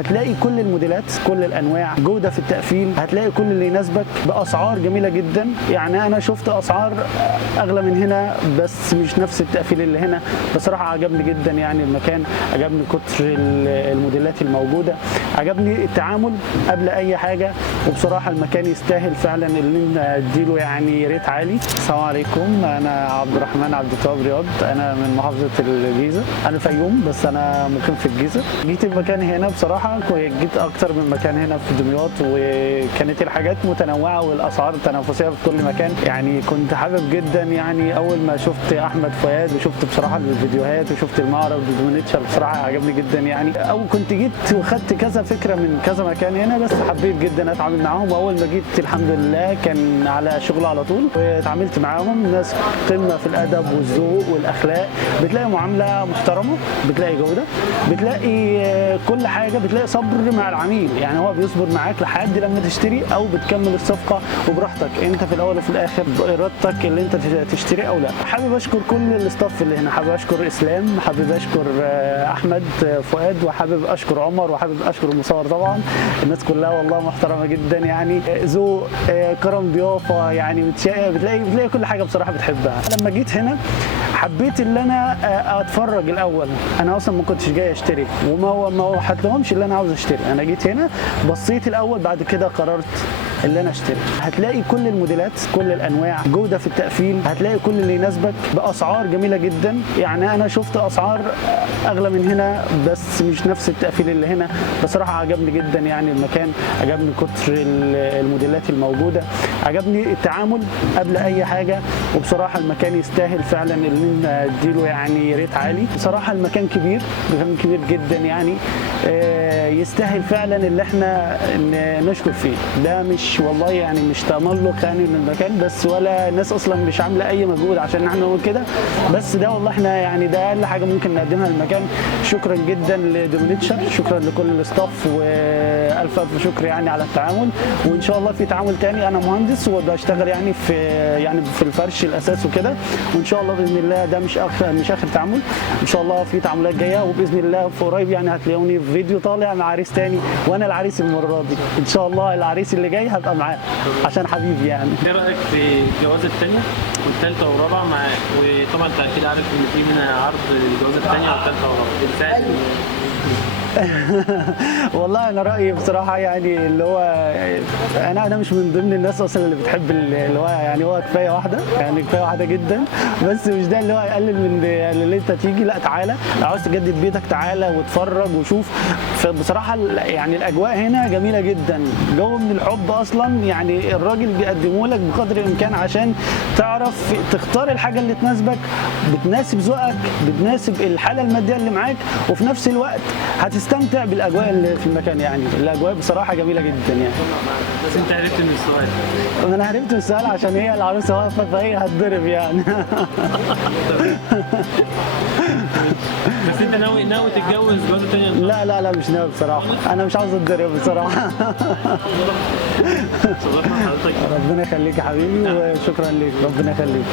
هتلاقي كل الموديلات، كل الانواع، جوده في التقفيل، هتلاقي كل اللي يناسبك باسعار جميله جدا. يعني انا شفت اسعار اغلى من هنا بس مش نفس التقفيل اللي هنا. بصراحه عجبني جدا يعني المكان، عجبني كتر الموديلات الموجوده، عجبني التعامل قبل اي حاجه. وبصراحه المكان يستاهل فعلا اللي اديله يعني ريت عالي. السلام عليكم، انا عبد الرحمن عبد التواب رياض، انا من محافظه الجيزه، انا فيوم بس انا مقيم في الجيزه. جيت المكان هنا بصراحه جيت اكتر من مكان هنا في دمياط، وكانت الحاجات متنوعه والاسعار تنافسيه في كل مكان. يعني كنت حابب جدا يعني اول ما شفت احمد فؤاد وشفت بصراحه الفيديوهات وشفت المعرض دومينيتشر، بصراحه عجبني جدا يعني. او كنت جيت وخدت كذا فكره من كذا مكان هنا، بس حبيت جدا اتعامل معاهم. واول ما جيت الحمد لله كان على شغل على طول، واتعاملت معاهم ناس قمه في الادب والذوق والاخلاق. بتلاقي معامله محترمه، بتلاقي جوده، بتلاقي كل حاجه، بتلاقي صبر مع العميل. يعني هو بيصبر معاك لحد لما تشتري او بتكمل الصفقه وبراحتك انت في الاول وفي الاخر بارادتك اللي انت تشتري او لا. حابب اشكر كل الاستاف اللي هنا، حابب اشكر اسلام، حابب اشكر احمد فؤاد، وحابب اشكر عمر، وحابب اشكر المصور طبعا. الناس كلها والله محترمه جدا يعني، ذوق، كرم، ضيافه، يعني بتلاقي كل حاجه بصراحه بتحبها. لما جيت هنا حبيت ان انا اتفرج الاول. انا اصلا ما كنتش جاي اشتري وما وحدتلهمش اللي انا عاوز اشتري. انا جيت هنا بصيت الاول، بعد كده قررت اللي انا اشتري. هتلاقي كل الموديلات، كل الانواع، جوده في التقفيل، هتلاقي كل اللي يناسبك باسعار جميله جدا. يعني انا شفت اسعار اغلى من هنا بس مش نفس التقفيل اللي هنا. بصراحه عجبني جدا يعني المكان، عجبني كتر الموديلات الموجوده، عجبني التعامل قبل اي حاجه. وبصراحه المكان يستاهل فعلا اللي اديله يعني ريت عالي. بصراحه المكان كبير، مكان كبير جدا يعني، يستاهل فعلا اللي احنا نشكر فيه. ده مش والله يعني مش تملق يعني من المكان بس، ولا الناس اصلا مش عامله اي مجهود عشان احنا نقول كده، بس ده والله احنا يعني ده اقل حاجه ممكن نقدمها للمكان. شكرا جدا لدومينيتشر، شكرا لكل الاستاف، والف الف شكر يعني على التعامل. وان شاء الله في تعامل تاني. انا مهندس وبشتغل يعني في الفرش الاساس وكده، وان شاء الله باذن الله ده مش اخر تعامل. ان شاء الله في تعاملات جايه، وباذن الله في قريب يعني هتلاقوني في فيديو طالع مع عريس تاني، وانا العريس المره دي ان شاء الله. العريس اللي جاي هبقى معاه عشان حبيبي يعني. ايه رايك في الجوازه الثانيه والثالثه والرابعه معاه؟ وطبعا انت اكيد عارف ان في منها عرض الجوازه الثانيه والثالثه والرابعه. والله انا رايي بصراحه يعني اللي هو انا مش من ضمن الناس اصلا اللي بتحب اللي هو يعني هو كفايه واحده، يعني كفايه واحده جدا، بس مش ده اللي هو يقلل من اللي انت تيجي. لا تعالى، لو عاوز تجدد بيتك تعالى واتفرج وشوف. فبصراحه يعني الاجواء هنا جميله جدا، جو من الحب اصلا. يعني الراجل بيقدمه لك بقدر الامكان عشان تعرف تختار الحاجه اللي تناسبك، بتناسب ذوقك، بتناسب الحاله الماديه اللي معاك، وفي نفس الوقت هتستمتع بالاجواء اللي في المكان. يعني الاجواء بصراحه جميله جدا يعني. بس انت هربت من السؤال. انا هربت من السؤال عشان هي العروسه واقفه فهي هتضرب يعني. بس انت ناوي تتجوز جوازه ثانيه؟ لا مش ناوي بصراحه، انا مش عاوز اتضرب بصراحه. صدقنا حضرتك. ربنا يخليك يا حبيبي، وشكرا ليك، ربنا يخليك.